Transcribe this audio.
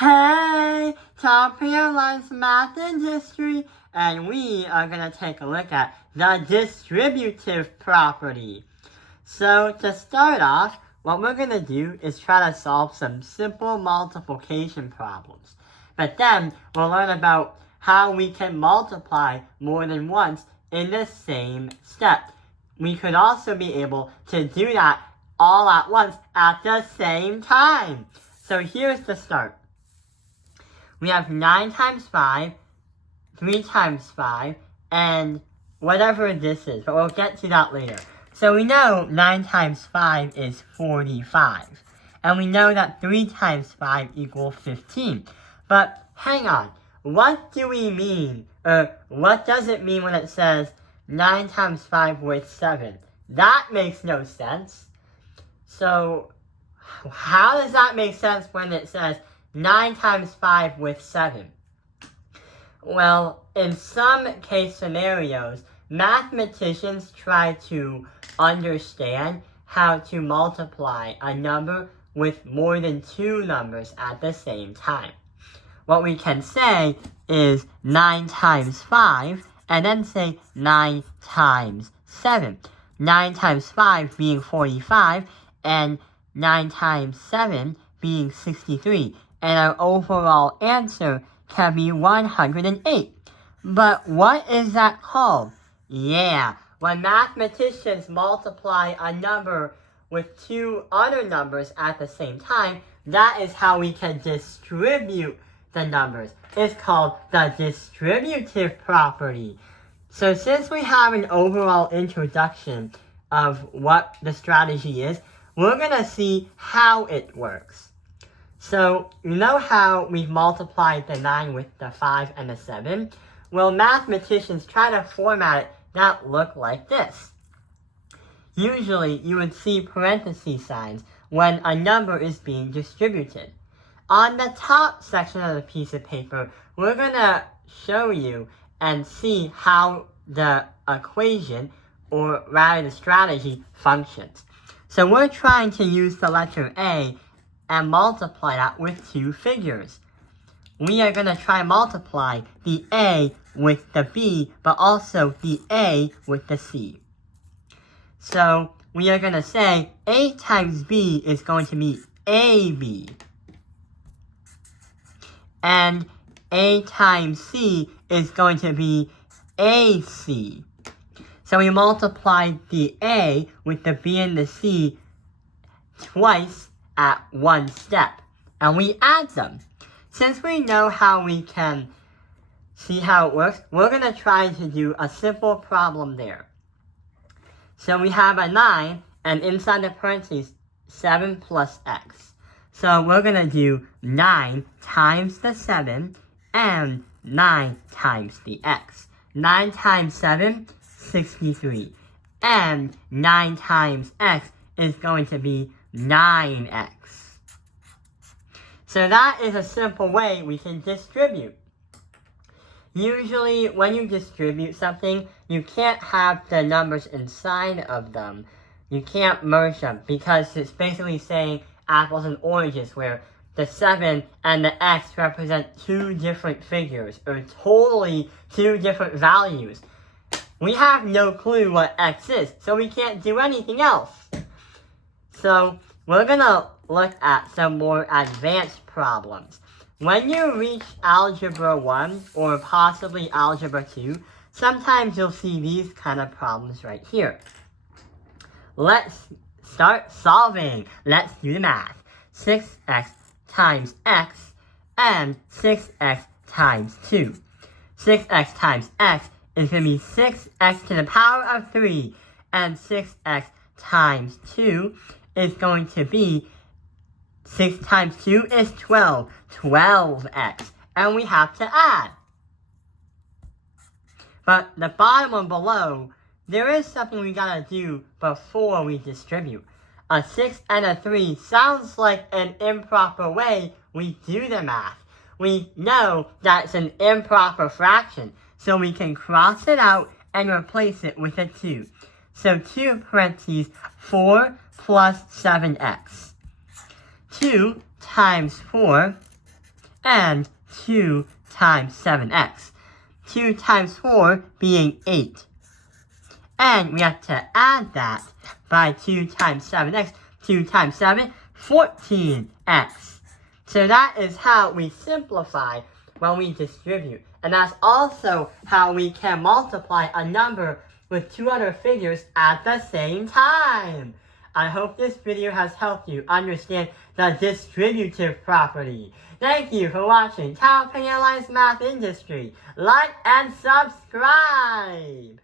Hey, top realized math and history, and we are going to take a look at the distributive property. So to start off, what we're going to do is try to solve some simple multiplication problems. But then we'll learn about how we can multiply more than once in the same step. We could also be able to do that all at once at the same time. So here's the start. We have 9 times 5, 3 times 5, and whatever this is, but we'll get to that later. So we know 9 times 5 is 45, and we know that 3 times 5 equals 15. But hang on, what do we mean, or what does it mean when it says 9 times 5 with 7? That makes no sense. So how does that make sense when it says 9 times 5 with 7? Well, in some case scenarios, mathematicians try to understand how to multiply a number with more than 2 numbers at the same time. What we can say is 9 times 5, and then say 9 times 7. 9 times 5 being 45, and 9 times 7 being 63. And our overall answer can be 108. But what is that called? Yeah, when mathematicians multiply a number with 2 other numbers at the same time, that is how we can distribute the numbers. It's called the distributive property. So since we have an overall introduction of what the strategy is, we're going to see how it works. So, you know how we've multiplied the 9 with the 5 and the 7? Well, mathematicians try to format it that look like this. Usually, you would see parenthesis signs when a number is being distributed. On the top section of the piece of paper, we're going to show you and see how the equation, or rather the strategy, functions. So we're trying to use the letter A and multiply that with 2 figures. We are going to try and multiply the A with the B, but also the A with the C. So we are going to say A times B is going to be AB. And A times C is going to be AC. So we multiply the A with the B and the C twice at one step, and we add them. Since we know how we can see how it works, we're going to try to do a simple problem there. So we have a 9, and inside the parentheses, 7 plus x. So we're going to do 9 times the 7 and 9 times the x. 9 times 7, 63. And 9 times x is going to be 9x. So that is a simple way we can distribute. Usually, when you distribute something, you can't have the numbers inside of them. You can't merge them because it's basically saying apples and oranges, where the 7 and the x represent 2 different figures, or totally 2 different values. We have no clue what x is, so we can't do anything else. So we're going to look at some more advanced problems. When you reach Algebra 1, or possibly Algebra 2, sometimes you'll see these kind of problems right here. Let's start solving. Let's do the math. 6x times x and 6x times 2. 6x times x is going to be 6x to the power of 3, and 6x times 2 is going to be 6 times 2 is 12. 12x. And we have to add. But the bottom one below, there is something we gotta do before we distribute. A 6 and a 3 sounds like an improper way we do the math. We know that's an improper fraction, so we can cross it out and replace it with a 2. So 2 parentheses 4 plus 7x. 2 times 4 and 2 times 7x. 2 times 4 being 8. And we have to add that by 2 times 7x. 2 times 7, 14x. So that is how we simplify when we distribute. And that's also how we can multiply a number with two other figures at the same time. I hope this video has helped you understand the distributive property. Thank you for watching Top Analyze Math Industry. Like and subscribe!